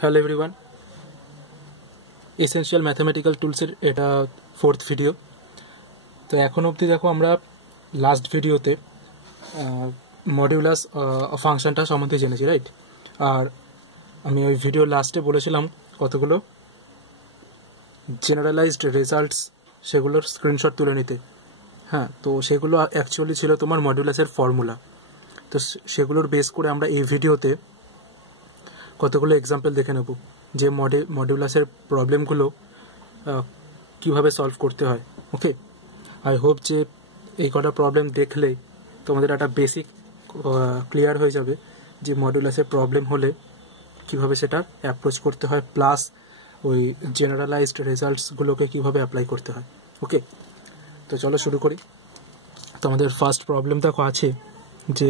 Hello everyone, essential mathematical টুলসের এটা 4th video. তো এখন অবধি দেখো আমরা লাস্ট ভিডিওতে মডিউলাস ফাংশনটা সম্বন্ধে জেনেছি, রাইট? আর আমি ওই ভিডিওর লাস্টে বলেছিলাম কতগুলো জেনারেলাইজড রেজাল্টস সেগুলোর স্ক্রিনশট তুলে নিতে। হ্যাঁ, তো সেগুলো অ্যাকচুয়ালি ছিল তোমার মডিউলাসের ফর্মুলা। তো সেগুলোর বেস করে আমরা এই ভিডিওতে কতগুলো এক্সাম্পল দেখে নেব যে মডিউলাসের প্রবলেমগুলো কিভাবে সলভ করতে হয়। ওকে, আই হোপ যে এই কটা প্রবলেম দেখলে তোমাদের একটা বেসিক ক্লিয়ার হয়ে যাবে যে মডিউলাসের প্রবলেম হলে কিভাবে সেটা অ্যাপ্রোচ করতে হয়, প্লাস ওই জেনারেলাইজড রেজাল্টসগুলোকে কিভাবে অ্যাপ্লাই করতে হয়। ওকে, তো চলো শুরু করি। তো আমাদের ফার্স্ট প্রবলেম দেখো আছে যে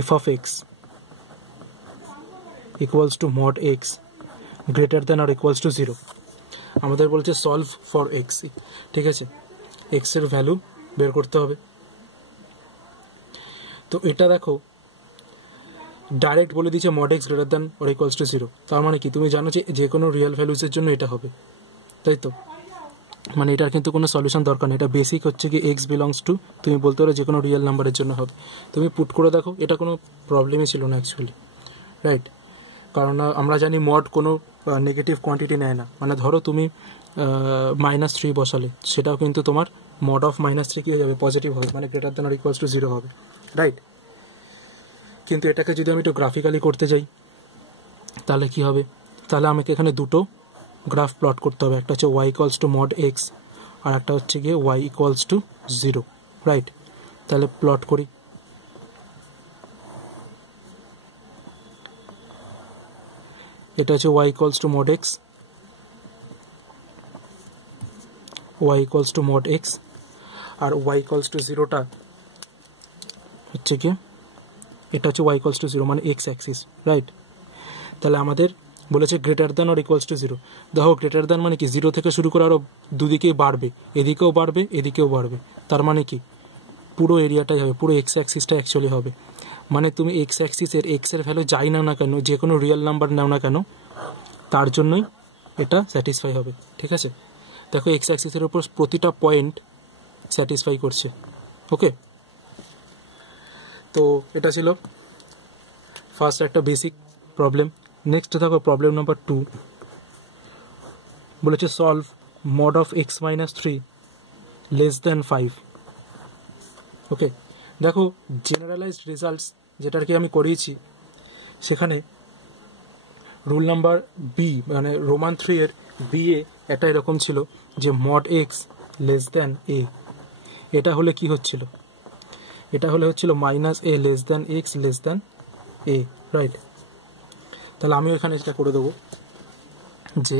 F of x equals to mod x greater than or equals to 0 আমাদের বলছে সলভ ফর x, ঠিক আছে? x এর ভ্যালু বের করতে হবে। তো এটা দেখো ডাইরেক্ট বলে দিচ্ছে mod x greater than or equals to 0, তার মানে কি তুমি জানো যে কোনো রিয়েল ভ্যালুসের জন্য এটা হবে, তাই তো? মানে এটার কিন্তু কোনো সলিউশন দরকার নেই, এটা বেসিক হচ্ছে কি x বিলংস টু, তুমি বলতে পারো যে কোনো রিয়েল নাম্বারের জন্য হবে। তুমি পুট করে দেখো, এটা কোনো প্রবলেমই ছিল না অ্যাকচুয়ালি, রাইট? কারণ আমরা জানি মড কোনো নেগেটিভ কোয়ান্টিটি নেয় না। মানে ধরো তুমি -3 বসালে, সেটাও কিন্তু তোমার মড অফ -3 কী হয়ে যাবে, পজিটিভ হবে, মানে greater than or equals two 0 হবে, রাইট? কিন্তু এটাকে যদি আমি একটু গ্রাফিক্যালি করতে যাই তাহলে কি হবে? তাহলে আমাকে এখানে দুটো গ্রাফ প্লট করতে হবে, একটা হচ্ছে y equals to mod x আর একটা হচ্ছে গিয়ে y ইকুয়ালস টু 0, রাইট? তাহলে প্লট করি। এটা হচ্ছে y equals to mod x, y equals to mod x, R y equals to 0টা হচ্ছে কি, এটা হচ্ছে y equals to 0 মানে x অ্যাক্সিস, রাইট? তাহলে আমাদের বলেছে greater than or equals two 0। দেখো গ্রেটার দ্যান মানে কি, 0 থেকে শুরু করে আরও দুদিকেই বাড়বে, এদিকেও বাড়বে এদিকেও বাড়বে, তার মানে কি পুরো এরিয়াটাই হবে, পুরো x অ্যাক্সিসটা অ্যাকচুয়ালি হবে। মানে তুমি x অ্যাক্সিসের x এর ভ্যালু যাই নাও না কেন, যে কোনো রিয়েল নাম্বার নাও না কেন, তার জন্যই এটা স্যাটিসফাই হবে, ঠিক আছে? দেখো এক্স অ্যাক্সিসের উপর প্রতিটা পয়েন্ট স্যাটিসফাই করছে। ওকে, তো এটা ছিল ফার্স্ট একটা বেসিক প্রবলেম। নেক্সট দেখো প্রবলেম নাম্বার 2 বলেছে solve mod of x - 3 less than 5। ওকে, দেখো জেনারেলাইজড রেজাল্টস যেটার কি আমি করিয়েছি, সেখানে রুল নাম্বার বি মানে রোমান 3 এর বি এ এটা এরকম ছিল যে মড এক্স লেস দ্যান এ। এটা হলে কি হচ্ছিল? এটা হলে হচ্ছিল -a less than x less than A, right? তাহলে আমিও এখানে এটা করে দেবো যে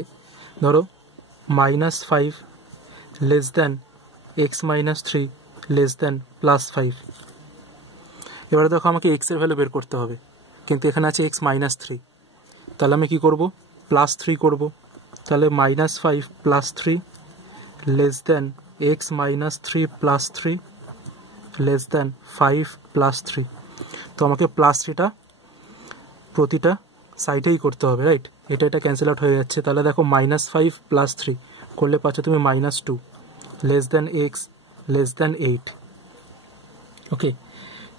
ধরো -5 less than x - 3 less than +5। এবারে দেখো আমাকে এক্স এর ভ্যালু বের করতে হবে, কিন্তু এখানে আছে x - 3, তাহলে আমি কী করবো, +3 করব। তাহলে -5 +3 less than x - 3 +3 less than 5 +3। তো আমাকে +3টা প্রতিটা সাইডেই করতে হবে, রাইট? এটা ক্যান্সেল আউট হয়ে যাচ্ছে। তাহলে দেখো -5 +3 করলে পাচ্ছ তুমি -2 less than x less than 8। ওকে,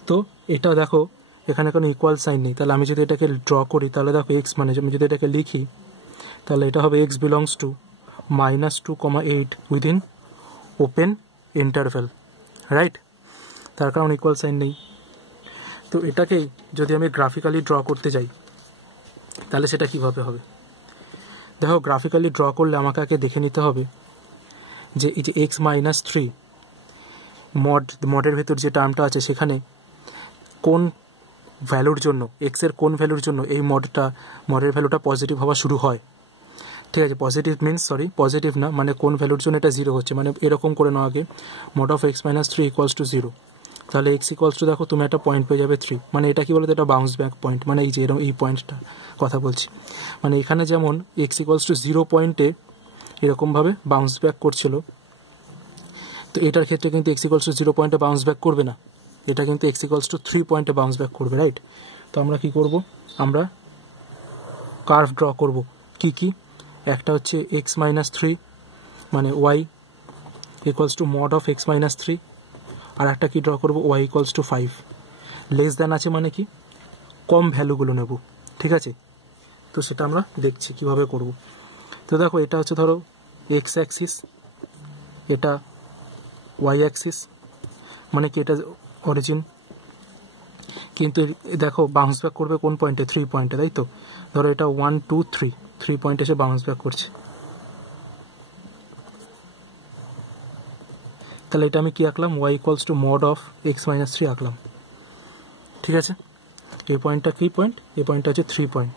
তো এটা দেখো এখানে কোনো ইকুয়াল সাইন নেই, তাহলে আমি যদি এটাকে ড্র করি তাহলে দেখো x মানে আমি যদি এটাকে লিখি তাহলে এটা হবে x belongs to -2, 8 within open interval, right? তার কারণ ইকুয়াল সাইন নেই। তো এটাকেই যদি আমি গ্রাফিক্যালি ড্র করতে যাই তাহলে সেটা কিভাবে হবে? দেখো গ্রাফিক্যালি ড্র করলে আমাকে আগে দেখে নিতে হবে যে এই যে x - 3 মডের ভেতর যে টার্মটা আছে সেখানে কোন ভ্যালুর জন্য, এক্স এর কোন ভ্যালুর জন্য এই মডের ভ্যালুটা পজিটিভ হওয়া শুরু হয়, ঠিক আছে? পজিটিভ মিনস পজিটিভ না, মানে কোন ভ্যালুর জন্য এটা 0 হচ্ছে। মানে এরকম করে নাও আগে mod of x - 3 equals to 0, তাহলে x ইকুয়ালস টু দেখো তুমি একটা পয়েন্ট পেয়ে যাবে 3। মানে এটা কি বলতো, এটা বাউন্স ব্যাক পয়েন্ট, মানে এই যে এরকম এই পয়েন্টটা কথা বলছি। মানে এখানে যেমন x ইকুয়ালস টু 0 পয়েন্টে এরকমভাবে বাউন্স ব্যাক করছিল, তো এটার ক্ষেত্রে কিন্তু x ইকুয়ালস টু 0 পয়েন্টে বাউন্স ব্যাক করবে না, এটা কিন্তু x ইকুয়ালস টু 3 পয়েন্টে বাউন্স ব্যাক করবে, রাইট? তো আমরা কি করব, আমরা কার্ভ ড্র করব কি কি, একটা হচ্ছে এক্স মাইনাস থ্রি মানে y equals to mod of x minus three, আর একটা কি ড্র করবো y equals to 5। Less than আছে মানে কি কম ভ্যালুগুলো নেব, ঠিক আছে। তো সেটা আমরা দেখছি কিভাবে করব। তো দেখো এটা হচ্ছে ধরো এক্স অ্যাক্সিস, এটা ওয়াই অ্যাক্সিস, মানে কি এটা অরিজিন, কিন্তু দেখো বাউন্স ব্যাক করবে কোন পয়েন্টে, 3 পয়েন্টে, তাই তো। ধরো এটা 1 2 3 পয়েন্টে এসে বাউন্স ব্যাক করছে, তাহলে এটা আমি কি আঁকলাম, y equals to mod of x minus three আঁকলাম, ঠিক আছে। এই পয়েন্টটা কি পয়েন্ট, এই পয়েন্টটা হচ্ছে 3 পয়েন্ট।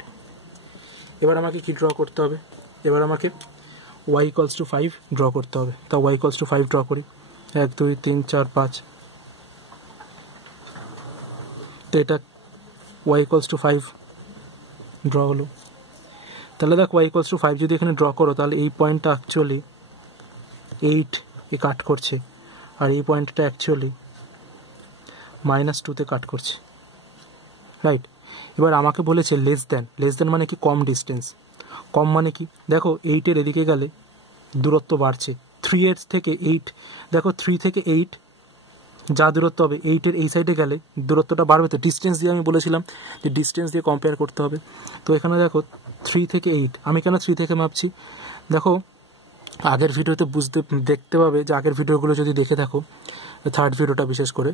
এবার আমাকে কি ড্র করতে হবে, এবার আমাকে ওয়াই ইকুয়ালস টু 5 ড্র করতে হবে। তা ওয়াই ইকুয়ালস টু 5 ড্র করি, 1 2 3 4 5। তো এটা ওয়াই ইকুয়ালস টু 5 ড্র হলো। তাহলে দেখ ওয়াই ইকুয়ালস টু 5 যদি এখানে ড্র করো, তাহলে এই পয়েন্টটা অ্যাকচুয়ালি 8 এ কাট করছে, আর এই পয়েন্টটা অ্যাকচুয়ালি -2 কাট করছে, রাইট। এবার আমাকে বলেছে লেস দ্যান মানে কি কম ডিস্টেন্স। কম মানে কি, দেখো 8-এর এদিকে গেলে দূরত্ব বাড়ছে, 3 থেকে 8, দেখো 3 থেকে 8 যা দূরত্ব হবে 8-এর এই সাইডে গেলে দূরত্বটা বাড়বে। তো ডিস্টেন্স দিয়ে আমি বলেছিলাম যে ডিস্টেন্স দিয়ে কম্পেয়ার করতে হবে। তো এখানে দেখো 3 থেকে 8, আমি কেন 3 থেকে মাপছি, দেখো আগের ভিডিওতে দেখতে পাবে যে আগের ভিডিওগুলো যদি দেখে থাকো, থার্ড ভিডিওটা বিশেষ করে,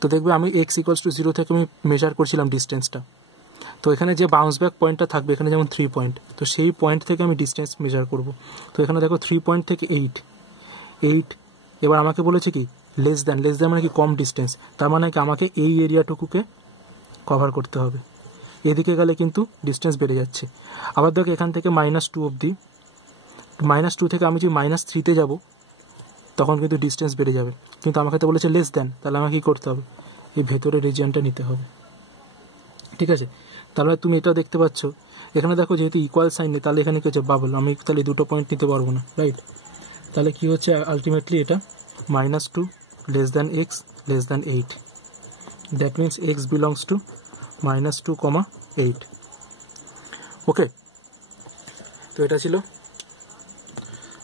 তো দেখবে আমি এক্স ইকুয়ালস টু 0 থেকে আমি মেজার করছিলাম ডিস্টেন্সটা। তো এখানে যে বাউন্স ব্যাক পয়েন্টটা থাকবে, এখানে যেমন 3 পয়েন্ট, তো সেই পয়েন্ট থেকে আমি ডিস্টেন্স মেজার করব। তো এখানে দেখো 3 পয়েন্ট থেকে 8। এবার আমাকে বলেছে কি লেস দ্যান মানে কি কম ডিস্টেন্স, তার মানে কি আমাকে এই এরিয়াটুকুকে কভার করতে হবে। এদিকে গেলে কিন্তু ডিস্টেন্স বেড়ে যাচ্ছে। আবার দেখো এখান থেকে -2 অবধি, -2 থেকে আমি যদি -3-তে যাব তখন কিন্তু ডিস্টেন্স বেড়ে যাবে, কিন্তু আমাকে তো বলেছে লেস দ্যান, তাহলে আমাকে কী করতে হবে, এই ভেতরের রিজিয়নটা নিতে হবে, ঠিক আছে। তাহলে তুমি এটা দেখতে পাচ্ছ, এখানে দেখো যেহেতু ইকুয়াল সাইন নেই, তাহলে এখানে কি হচ্ছে বাবল, আমি তাহলে দুটো পয়েন্ট নিতে পারবো না, রাইট। তাহলে কি হচ্ছে আলটিমেটলি এটা -2 less than x less than 8, that means x belongs two -2, 8। ওকে, তো এটা ছিল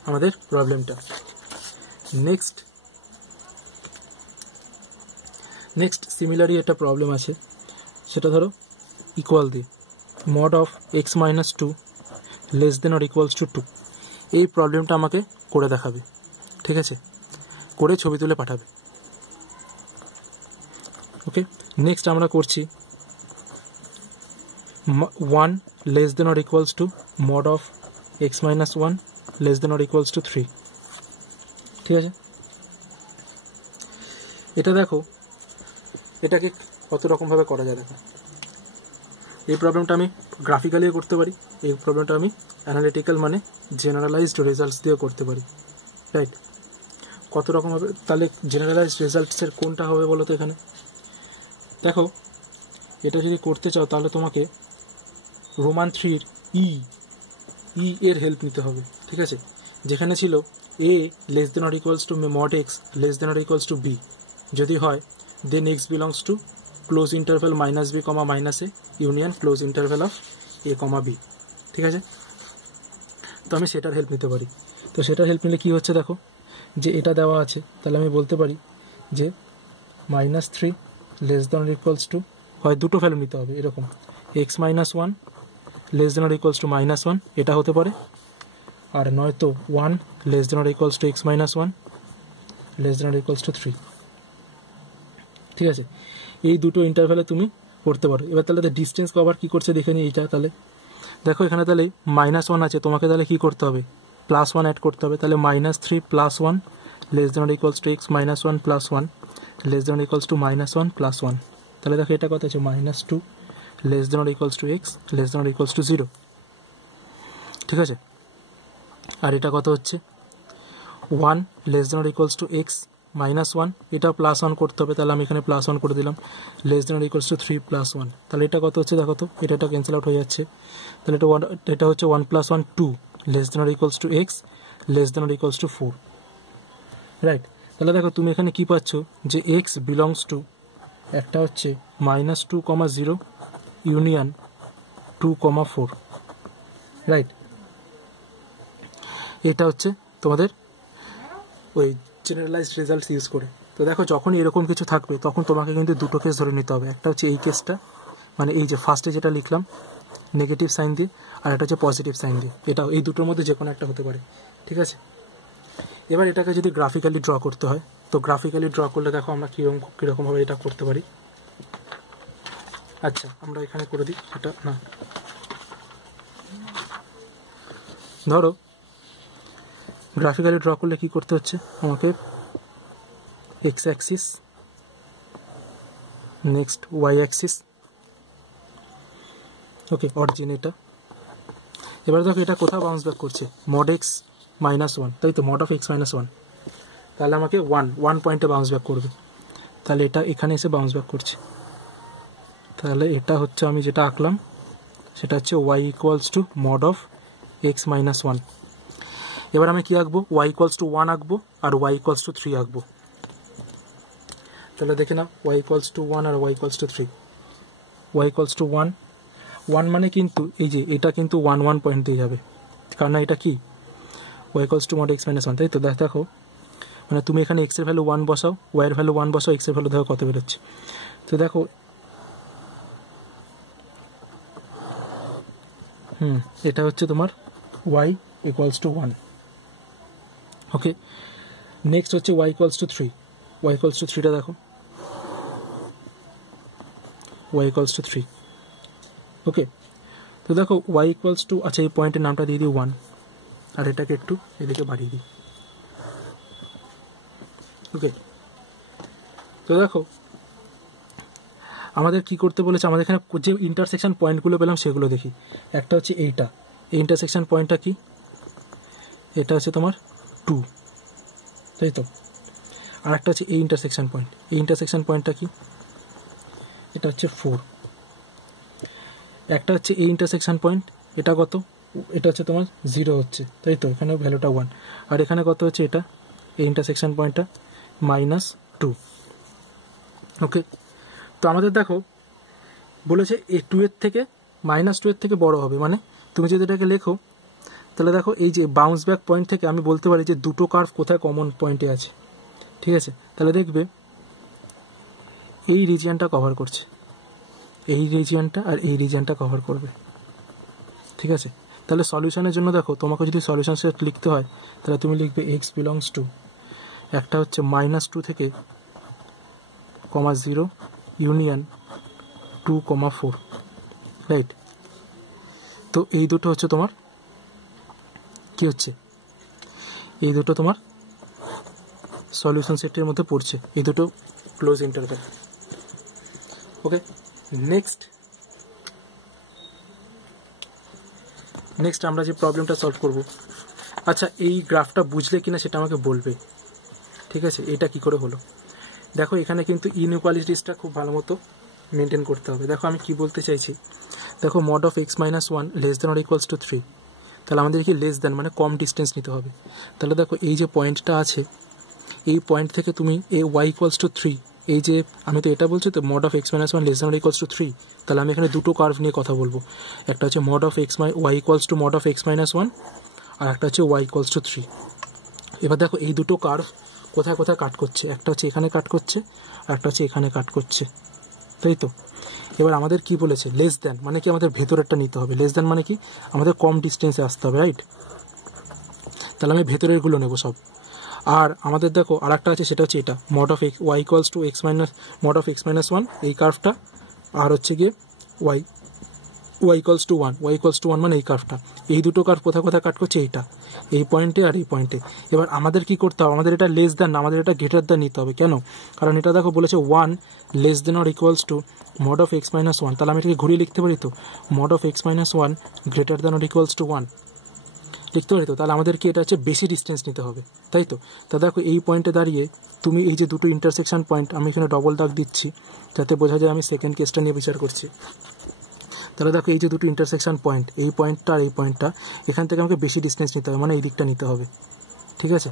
আমাদের প্রবলেমটা। নেক্সট সিমিলারই একটা প্রবলেম আছে, সেটা ধরো ইকুয়াল দিয়ে mod of x minus 2 less than or equals to 2। এই প্রবলেমটা আমাকে করে দেখাবে, ঠিক আছে, করে ছবি তুলে পাঠাবে। ওকে, নেক্সট আমরা করছি 1 less than or equals to mod of x minus 1 less than or equals two 3, ঠিক আছে। এটা দেখো এটাকে কত রকমভাবে করা যায়, দেখো এই প্রবলেমটা আমি গ্রাফিক্যালিও করতে পারি, এই প্রবলেমটা আমি অ্যানালিটিক্যাল মানে জেনারেলাইজড রেজাল্টস দিয়েও করতে পারি, রাইট। কত রকম হবে, তাহলে জেনারেলাইজড রেজাল্টসের কোনটা হবে বলো তো। এখানে দেখো এটা যদি করতে চাও তাহলে তোমাকে রোমান 3-র ই এর হেল্প নিতে হবে, ঠিক আছে। যেখানে ছিল a less than or equals to mod x less than or equals to b, যদি হয় then x belongs to close interval -b, -a union close interval of a, b, ঠিক আছে। তো আমি সেটার হেল্প নিতে পারি। তো সেটার হেল্প নিলে কী হচ্ছে দেখো, যে এটা দেওয়া আছে, তাহলে আমি বলতে পারি যে -3 less than or equals two, হয় দুটো ভ্যালু নিতে হবে এরকম, x minus 1 less than or equals to -1, এটা হতে পারে, আর নয়তো 1 less than or equals to x minus 1 less than or equals two 3, ঠিক আছে। এই দুটো ইন্টারভ্যালে তুমি করতে পারো। এবার তাহলে ডিস্টেন্স কভার কী করছে দেখে নিই এইটা। তাহলে দেখো এখানে তাহলে -1 আছে, তোমাকে তাহলে কী করতে হবে, +1 অ্যাড করতে হবে। তাহলে -3 + 1 less than or equals to x minus 1 + 1 less than or equals to -1 + 1। তাহলে দেখো এটা কত আছে, -2 less than or equals to x less than or equals two 0, ঠিক আছে। আর এটা কত হচ্ছে 1 less than or equals to x minus 1, এটা +1 করতে হবে, তাহলে আমি এখানে +1 করে দিলাম, less than or equals two 3 + 1। তাহলে এটা কত হচ্ছে দেখো তো, এটা ক্যান্সেল আউট হয়ে যাচ্ছে। তাহলে এটা হচ্ছে 1 + 1 2 less than or equals to x less than or equals to 4, right. তাহলে দেখো তুমি এখানে কি পাচ্ছ, যে x বিলংস টু একটা হচ্ছে -2, 0 ইউনিয়ন 2, 4, রাইট। এটা হচ্ছে তোমাদের ওই জেনারেলাইজড রেজাল্টস ইউজ করে। তো দেখো যখনই এরকম কিছু থাকবে তখন তোমাকে কিন্তু দুটো কেস ধরে নিতে হবে। একটা হচ্ছে এই কেসটা, মানে এই যে ফার্স্টে যেটা লিখলাম নেগেটিভ সাইন দিয়ে, আর একটা হচ্ছে পজিটিভ সাইন দিয়ে। এটাও এই দুটোর মধ্যে যে কোনো একটা হতে পারে, ঠিক আছে। এবার এটাকে যদি গ্রাফিক্যালি ড্র করতে হয়, তো গ্রাফিক্যালি ড্র করলে দেখো আমরা কীরকমভাবে এটা করতে পারি। আচ্ছা আমরা এখানে করে দিই, এটা না, ধরো গ্রাফিক্যালি ড্র করলে কি করতে হচ্ছে আমাকে, x axis, next y axis, okay, origin এটা। এবার দেখো এটা কোথাও বাউন্স ব্যাক করছে, মড এক্স মাইনাস ওয়ান, তাই তো, mod of x minus one. তাহলে আমাকে ওয়ান পয়েন্টে বাউন্স ব্যাক করবে, তাহলে এটা এখানে এসে বাউন্স ব্যাক করছে। তাহলে এটা হচ্ছে আমি যেটা আঁকলাম সেটা হচ্ছে y equals to mod of x minus one. এবার আমি কি আঁকবো, ওয়াই ইকুয়ালস টু ওয়ান আঁকবো আর ওয়াই ইকুয়ালস টু থ্রি আঁকবো। তাহলে দেখে না, ওয়াই ইকুয়ালস টু ওয়ান আর y equals to three. Y equals to one মানে কিন্তু এই যে এটা কিন্তু ওয়ান পয়েন্ট দিয়ে যাবে, কারণ না এটা কি y equals to mod x minus one, তাই তো। দেখো মানে তুমি এখানে এক্সের ভ্যালু ওয়ান বসাও, ওয়াইয়ের ভ্যালু ওয়ান বসাও, এক্সের ভ্যালু দেখো কত বেরোচ্ছে। তো দেখো এটা হচ্ছে তোমার y equals to one. Okay, next হচ্ছে y equals to three. Y equals to থ্রিটা দেখো, y equals to three. Okay, তো দেখো ওয়াই ইকুয়ালস টু, আচ্ছা এই পয়েন্টের নামটা দিয়ে দিই ওয়ান, আর এটাকে একটু এদিকে বাড়িয়ে দিই। ওকে, তো দেখো আমাদের কি করতে বলেছে, আমাদের এখানে যে ইন্টারসেকশন পয়েন্টগুলো পেলাম সেগুলো দেখি। একটা হচ্ছে এইটা, এই ইন্টারসেকশন পয়েন্টটা কি, এটা হচ্ছে তোমার 2, তাই তো। আর একটা হচ্ছে এই ইন্টারসেকশন পয়েন্ট, এই ইন্টারসেকশন পয়েন্টটা কি, এটা হচ্ছে 4। একটা হচ্ছে এই ইন্টারসেকশন পয়েন্ট, এটা কত, এটা হচ্ছে তোমার 0 হচ্ছে, তাই তো, এখানে ভ্যালুটা 1। আর এখানে কত হচ্ছে, এটা এই ইন্টারসেকশন পয়েন্টটা -2। ওকে, তো আমাদের দেখো বলেছে এই 2 এর থেকে -2 এর থেকে বড় হবে, মানে তুমি যদি এটাকে লেখো তাহলে দেখো এই যে বাউন্স ব্যাক পয়েন্ট থেকে আমি বলতে পারি যে দুটো কার্ভ কোথায় কমন পয়েন্টে আছে, ঠিক আছে। তাহলে দেখবে এই রিজিয়নটা কভার করছে, এই রিজিয়নটা আর এই রিজিয়নটা কভার করবে, ঠিক আছে। তাহলে সলিউশনের জন্য দেখো তোমাকে যদি সলিউশন সেট লিখতে হয় তাহলে তুমি লিখবে এক্স বিলংস টু, একটা হচ্ছে -2 থেকে 0 ইউনিয়ন 2, 4, রাইট। তো এই দুটো হচ্ছে তোমার কি হচ্ছে, এই দুটো তোমার সলিউশন সেটের মধ্যে পড়ছে, এই দুটো ক্লোজ ইন্টারভ্যাল। ওকে, নেক্সট আমরা যে প্রবলেমটা সলভ করব, আচ্ছা এই গ্রাফটা বুঝলে কিনা সেটা আমাকে বলবে, ঠিক আছে। এটা কি করে হলো, দেখো এখানে কিন্তু ইনইকুয়ালিটিসটা খুব ভালো মতো মেনটেন করতে হবে। দেখো আমি কি বলতে চাইছি, দেখো mod of x minus one less than or equals two 3, তাহলে আমাদের কি লেস দেন মানে কম ডিস্টেন্স নিতে হবে। তাহলে দেখো এই যে পয়েন্টটা আছে, এই পয়েন্ট থেকে তুমি এই ওয়াই ইকুয়ালস টু 3, এই যে আমি তো এটা বলছি তো mod of x minus one less than or equals two 3, তাহলে আমি এখানে দুটো কার্ভ নিয়ে কথা বলবো, একটা হচ্ছে mod of x y equals to mod of x minus one, আর একটা হচ্ছে ওয়াই ইকুয়ালস টু 3। এবার দেখো এই দুটো কার্ভ কোথায় কোথায় কাট করছে, একটা হচ্ছে এখানে কাট করছে আর একটা হচ্ছে এখানে কাট করছে, তাই তো। এবার আমাদের কি বলেছে, লেস দেন মানে কি আমাদের ভেতরেরটা নিতে হবে, লেস দেন মানে কি আমাদের কম ডিস্টেন্সে আসতে হবে, রাইট। তাহলে আমি ভেতরেরগুলো নেবো সব। আর আমাদের দেখো আর একটা আছে, সেটা হচ্ছে এটা mod of x y equals to x minus mod of x minus one, এই কার্ভটা, আর হচ্ছে গিয়ে ওয়াই ইকুয়ালস টু ওয়ান মানে এই কার্ভটা। এই দুটো কার্ভ কোথায় কোথায় কাট করছে, এইটা এই পয়েন্টে আর এই পয়েন্টে। এবার আমাদের কি করতে হবে, আমাদের এটা লেস দেন না, আমাদের এটা গ্রেটার দেন নিতে হবে। কেন, কারণ এটা দেখো বলেছে 1 less than or equals to mod of x minus one, তাহলে আমি এটাকে ঘুরিয়ে লিখতে পারি তো, mod of x minus one greater than or equals to 1 লিখতে পারি তো। তাহলে আমাদের কি এটা হচ্ছে বেশি ডিস্টেন্স নিতে হবে, তাই তো। তা দেখো এই পয়েন্টে দাঁড়িয়ে তুমি এই যে দুটো ইন্টারসেকশন পয়েন্ট, আমি এখানে ডবল দাগ দিচ্ছি যাতে বোঝা যায় আমি সেকেন্ড কেসটা নিয়ে বিচার করছি। তাহলে দেখো এই যে দুটো ইন্টারসেকশন পয়েন্ট, এই পয়েন্টটা আর এই পয়েন্টটা, এখান থেকে আমাকে বেশি ডিস্টেন্স নিতে হবে, মানে এই দিকটা নিতে হবে, ঠিক আছে।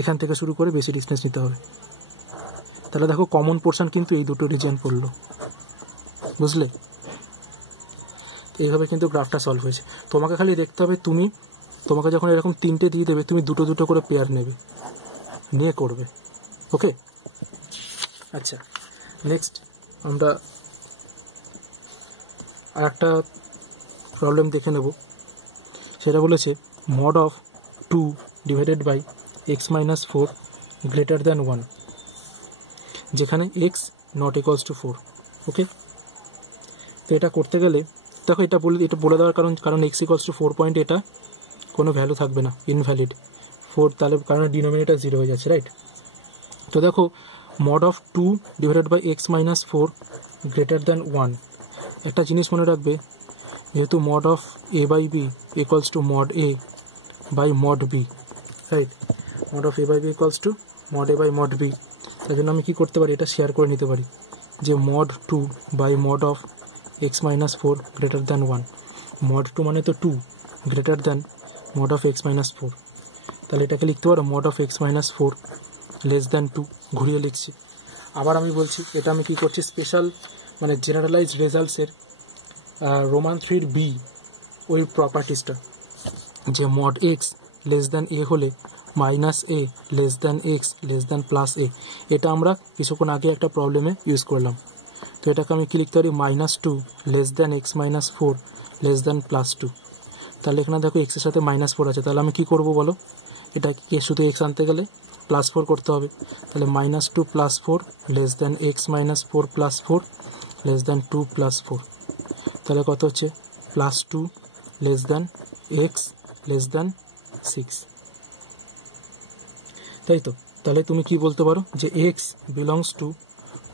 এখান থেকে শুরু করে বেশি ডিস্টেন্স নিতে হবে। তাহলে দেখো কমন পোর্শন কিন্তু এই দুটো রিজিয়ন পড়লো, বুঝলে। এইভাবে কিন্তু গ্রাফটা সলভ হয়েছে। তোমাকে খালি দেখতে হবে তোমাকে যখন এরকম তিনটে দিয়ে দেবে তুমি দুটো দুটো করে পেয়ার নেবে, নিয়ে করবে। ওকে, আচ্ছা নেক্সট আমরা আর একটা প্রবলেম দেখে নেব। সেটা বলেছে mod of 2 divided by x minus 4 greater than 1, যেখানে x not equals to 4। ওকে, তো এটা করতে গেলে দেখো এটা বলে দেওয়ার কারণ x equals to 4 পয়েন্ট, এটা কোনো ভ্যালু থাকবে না, ইনভ্যালিড 4, তাহলে কারণ ডিনোমিনেটর 0 হয়ে যাচ্ছে, রাইট। তো দেখো mod of 2 divided by x minus 4 greater than 1, একটা জিনিস মনে রাখবে, যেহেতু mod of a by b equals to mod a by mod b, right, mod of a by b equals to mod a by mod b, তার জন্য আমি কী করতে পারি, এটা শেয়ার করে নিতে পারি যে mod 2 by mod of x minus 4 greater than 1, mod 2 মানে তো 2 greater than mod of x minus 4, তাহলে এটাকে লিখতে পারো mod of x minus 4 less than 2, ঘুরিয়ে লিখছি। আবার আমি বলছি এটা আমি কী করছি, স্পেশাল মানে জেনারেলাইজড রেজাল্টসের রোমান 3 বি ওই প্রপার্টিসটা, যে mod x less than a হলে minus a less than x less than plus a, এটা আমরা কিছুক্ষণ আগে একটা প্রবলেমে ইউজ করলাম। তো এটাকে আমি কি লিখতে পারি, -2 less than x minus 4 less than +2, তাহলে এখানে দেখো এক্সের সাথে -4 আছে, তাহলে আমি কি করব বলো, এটাকে শুধু এক্স আনতে গেলে +4 করতে হবে, তাহলে -2 + 4 less than x minus 4 + 4 less than 2 + 4, তাহলে কত হচ্ছে +2 less than x less than 6, তাই তো। তাহলে তুমি কি বলতে পারো যে এক্স বিলংস টু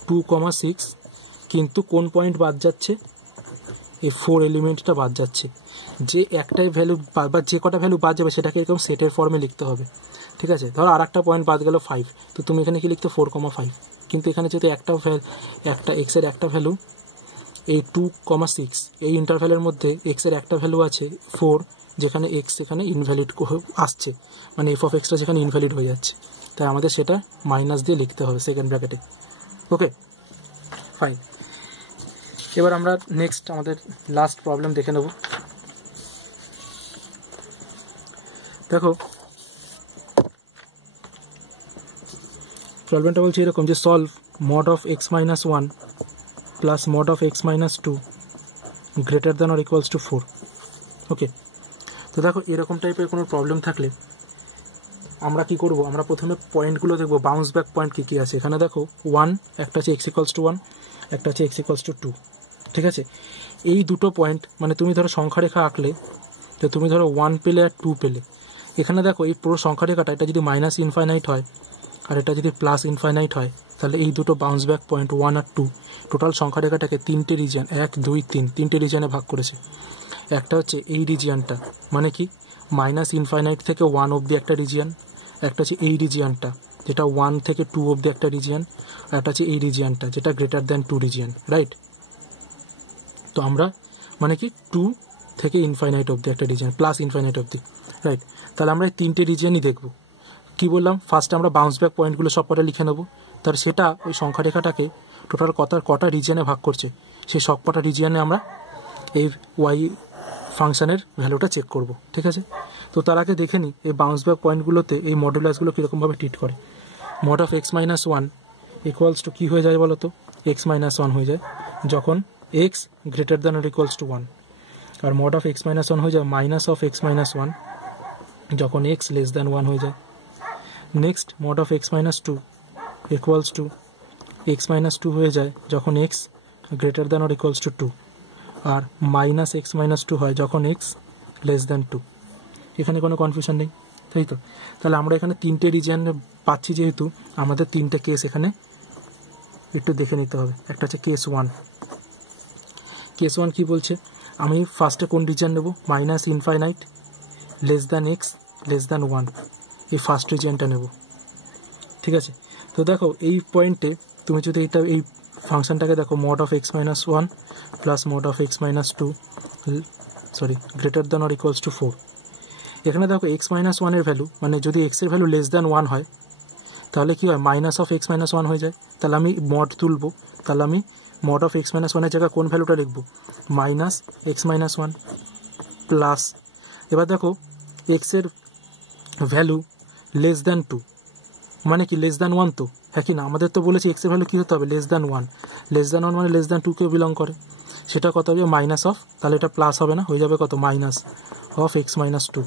2,6, কিন্তু কোন পয়েন্ট বাদ যাচ্ছে, এই 4 এলিমেন্টটা বাদ যাচ্ছে, যে একটাই ভ্যালু বা যে কটা ভ্যালু বাদ যাবে সেটাকে এরকম সেটের ফর্মে লিখতে হবে, ঠিক আছে। ধরো আর একটা পয়েন্ট বাদ গেল 5, তো তুমি এখানে কি লিখতে 4,5, কিন্তু এখানে যেহেতু একটা এক্সের একটা ভ্যালু এই 2,6, এই ইন্টারভ্যালের মধ্যে এক্সের একটা ভ্যালু আছে 4, যেখানে এক্স সেখানে ইনভ্যালিড আসছে, মানে এফ অফ এক্সটা যেখানে ইনভ্যালিড হয়ে যাচ্ছে, তাই আমাদের সেটা মাইনাস দিয়ে লিখতে হবে সেকেন্ড ব্র্যাকেটে। ওকে ফাইন, এবার আমরা নেক্সট আমাদের লাস্ট প্রবলেম দেখে নেব। দেখো প্রবলেমটা বলছে এরকম যে solve mod of x minus 1 plus mod of x minus 2 greater than or equals to 4। ওকে, তো দেখো এরকম টাইপের কোনো প্রবলেম থাকলে আমরা কি করব, আমরা প্রথমে পয়েন্টগুলো দেখব, বাউন্স ব্যাক পয়েন্ট কী কী আছে। এখানে দেখো 1, একটা আছে x equals to 1, একটা আছে x equals to 2, ঠিক আছে। এই দুটো পয়েন্ট মানে তুমি ধরো সংখ্যা রেখা আঁকলে, তো তুমি ধরো 1 পেলে আর 2 পেলে, এখানে দেখো এই পুরো সংখ্যা রেখাটা এটা যদি -ইনফাইনাইট হয় আর এটা যদি +ইনফাইনাইট হয়, তাহলে এই দুটো বাউন্স ব্যাক পয়েন্ট 1 আর 2 টোটাল সংখ্যা রেখাটাকে 3টে রিজিয়ন 1 2 3 3টে রিজিয়নে ভাগ করেছে। একটা হচ্ছে এই রিজিয়নটা, মানে কি -ইনফাইনাইট থেকে 1 অবধি একটা রিজিয়ন, একটা হচ্ছে এই রিজিয়নটা যেটা 1 থেকে 2 অবধি একটা রিজিয়ন, আর একটা হচ্ছে এই রিজিয়নটা যেটা গ্রেটার দ্যান 2 রিজিয়ন, রাইট। তো আমরা মানে কি 2 থেকে ইনফাইনাইট অবধি একটা রিজিয়ন, +ইনফাইনাইট অবধি, রাইট। তাহলে আমরা এই 3টে রিজিয়নই দেখব। কি বললাম, ফার্স্টে আমরা বাউন্স ব্যাক পয়েন্টগুলো সব কটা লিখে নেব, তার সেটা ওই সংখ্যা রেখাটাকে টোটাল কটা রিজিয়নে ভাগ করছে, সেই সব কটা রিজিয়নে আমরা এই ওয়াই ফাংশানের ভ্যালুটা চেক করব, ঠিক আছে। তো তার আগে দেখে নিই এই বাউন্স ব্যাক পয়েন্টগুলোতে এই মডুলাসগুলো কীরকমভাবে ট্রিট করে। mod of x minus 1 equals to কী হয়ে যায় বলো তো, x minus 1 হয়ে যায় যখন x greater than or equals to 1, আর mod of x minus 1 হয়ে যায় মাইনাস অফ x minus 1 যখন x লেস দ্যান 1 হয়ে যায়। Next mod of x minus 2 equals to x minus 2 হয়ে যায় যখন x greater than or equals to 2, আর মাইনাস x minus 2 হয় যখন x লেস দ্যান 2। এখানে কোনো কনফিউশন নেই, তাই তো। তাহলে আমরা এখানে 3টে রিজিয়ন পাচ্ছি, যেহেতু আমাদের 3টে কেস এখানে একটু দেখে নিতে হবে। একটা হচ্ছে কেস 1। কেস 1 কী বলছে, আমি ফার্স্টে কোন রিজিয়ন নেব, -infinite less than x less than 1, এই ফার্স্ট রিজিয়নটা নেব, ঠিক আছে। তো দেখো এই পয়েন্টে তুমি যদি এই ফাংশনটাকে দেখো mod of x minus 1 plus mod of x minus 2 greater than or equals to 4, এখানে দেখো x minus 1 এর ভ্যালু মানে যদি x এর ভ্যালু লেস দ্যান 1 হয় তাহলে কী হয়, মাইনাস অফ x minus 1 হয়ে যায়। তাহলে আমি মড তুলবো, তাহলে আমি mod of x minus 1 এর জায়গায় কোন ভ্যালুটা লিখবো, minus x minus one plus, এবার দেখো এক্সের ভ্যালু লেস দ্যান টু, মানে কি লেস দ্যান ওয়ান, তো হ্যাঁ কি না, আমাদের তো বলেছি এক্সের ভ্যালু কী হতে হবে, less than one. Less than one মানে লেস দ্যান টুকেও বিলং করে, সেটা কত হবে মাইনাস অফ, তাহলে এটা প্লাস হবে না, হয়ে যাবে কত minus of x minus two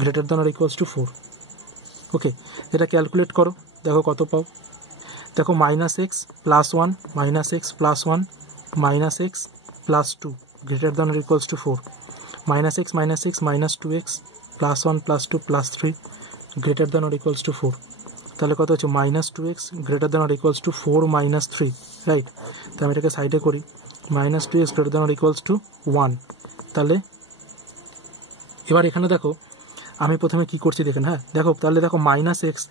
greater than or equals to 4। Okay, এটা ক্যালকুলেট করো, দেখো কত পাও। দেখো minus x plus one minus x plus one minus x plus two greater than or equals to 4, minus x minus two x plus one plus two plus three greater than or equals to 4, তাহলে কত হচ্ছে minus two x greater than or equals to 4 minus three, right. তো আমি এটাকে সাইডে করি, minus two x greater than or equals to 1। তাহলে এবার এখানে দেখো আমি প্রথমে কী করছি দেখেন, হ্যাঁ দেখো, তাহলে দেখো minus x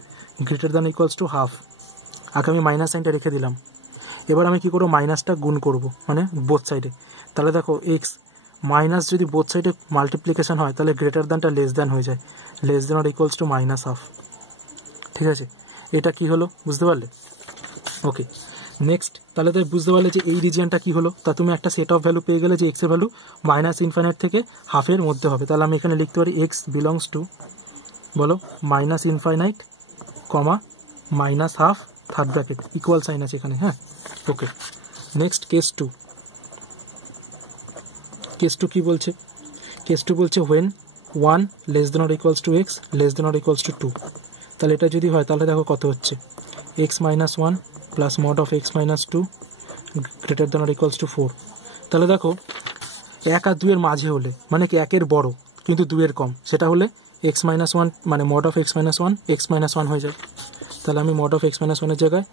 greater than equals to half, আগে আমি মাইনাস সাইনটা রেখে দিলাম। এবার আমি কী করবো, মাইনাসটা গুণ করব, মানে বোথ সাইডে। তাহলে দেখো এক্স মাইনাস যদি বোথ সাইডে মাল্টিপ্লিকেশন হয় তাহলে গ্রেটার দ্যানটা লেস দ্যান হয়ে যায়, less than or equals two minus half. ঠিক আছে, এটা কি হলো বুঝতে পারলে? ওকে, নেক্সট তাহলে তুমি বুঝতে পারলে যে এই রিজিয়নটা কী হলো, তা তুমি একটা সেট অফ ভ্যালু পেয়ে গেলে যে এক্সের ভ্যালু মাইনাস ইনফাইনাইট থেকে হাফের মধ্যে হবে। তাহলে আমি এখানে লিখতে পারি এক্স বিলংস টু, বলো, minus infinite comma minus half third bracket equal sign আছে এখানে, হ্যাঁ। Okay, next case two. Case two কী বলছে? কেস টু বলছে when one less than or equals to x less than or equals to 2। তাহলে এটা যদি হয় তাহলে দেখো কত হচ্ছে, x minus one plus mod of x minus two greater than or equals to 4। তাহলে দেখো 1 আর 2 এর মাঝে হলে, মানে কি 1 এর বড় কিন্তু 2 এর কম, সেটা হলে এক্স মাইনাস ওয়ান মানে mod of x minus one x minus one হয়ে যায়। তাহলে আমি মড অফ এক্স মাইনাস ওয়ানের জায়গায়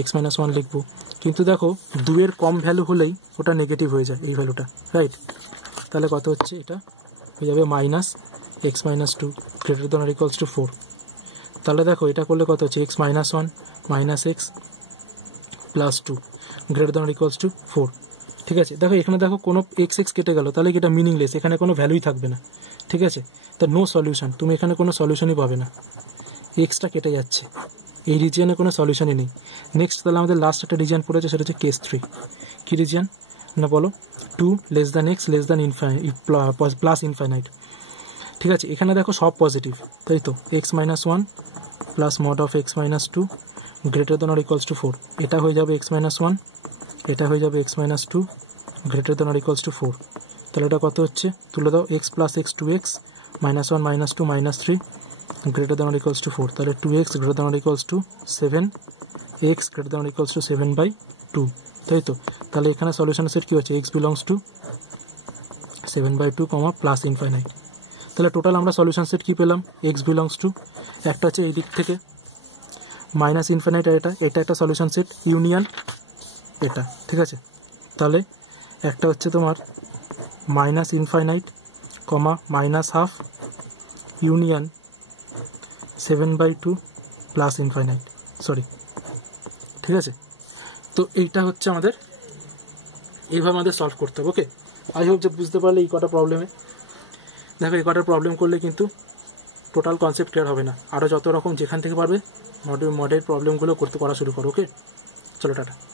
এক্স মাইনাস ওয়ান লিখবো, কিন্তু দেখো 2 এর কম ভ্যালু হলেই ওটা নেগেটিভ হয়ে যায় এই ভ্যালুটা, রাইট। তাহলে কত হচ্ছে, এটা হয়ে যাবে minus x minus two greater than or equals to 4। তাহলে দেখো এটা করলে কত হচ্ছে, x minus one minus x plus two greater than or equals to 4। ঠিক আছে, দেখো এখানে দেখো কোনো এক্স এক্স কেটে গেল, তাহলে এটা মিনিংলেস, এখানে কোনো ভ্যালুই থাকবে না। ঠিক আছে, তা নো সলিউশন, তুমি এখানে কোনো সলিউশনই পাবে না, এক্সটা কেটে যাচ্ছে, এই রিজিয়নে কোনো সলিউশনই নেই। নেক্সট তাহলে আমাদের লাস্ট একটা রিজিয়ন পড়েছে, সেটা হচ্ছে কেস 3। কী রিজিয়ন না বলো, 2 less than x less than plus infinite. ঠিক আছে, এখানে দেখো সব পজিটিভ, তাই তো, x minus one plus mod of x minus two greater than or equals to 4, এটা হয়ে যাবে এক্স মাইনাস ওয়ান, এটা হয়ে যাবে x minus two greater than or equals to 4। তাহলে এটা কত হচ্ছে, তুলে দাও, x plus x two x minus one minus two minus three greater than or equals to 4। তাহলে 2x greater than or equals to 7, x greater than or equals to 7/2, তাই তো। তাহলে এখানে সলিউশন সেট কী হচ্ছে, x belongs to 7/2 comma plus infinite. তাহলে total আমরা solution set কী পেলাম, এক্স বিলংস টু, একটা হচ্ছে এই দিক থেকে মাইনাস ইনফাইনাইট, আর এটা একটা সলিউশন সেট ইউনিয়ন এটা। ঠিক আছে, তাহলে একটা হচ্ছে তোমার minus infinite comma minus half union 7/2 plus infinite, sorry. ঠিক আছে, তো এইটা হচ্ছে আমাদের, এইভাবে আমাদের সলভ করতে হবে। ওকে, আই হোপ যে বুঝতে পারলে এই কটা প্রবলেমে। দেখো এই কটা প্রবলেম করলে কিন্তু টোটাল কনসেপ্ট ক্লিয়ার হবে না, আরও যত রকম যেখান থেকে পারবে মডেল প্রবলেমগুলো করা শুরু করো। ওকে, চলো টাটা।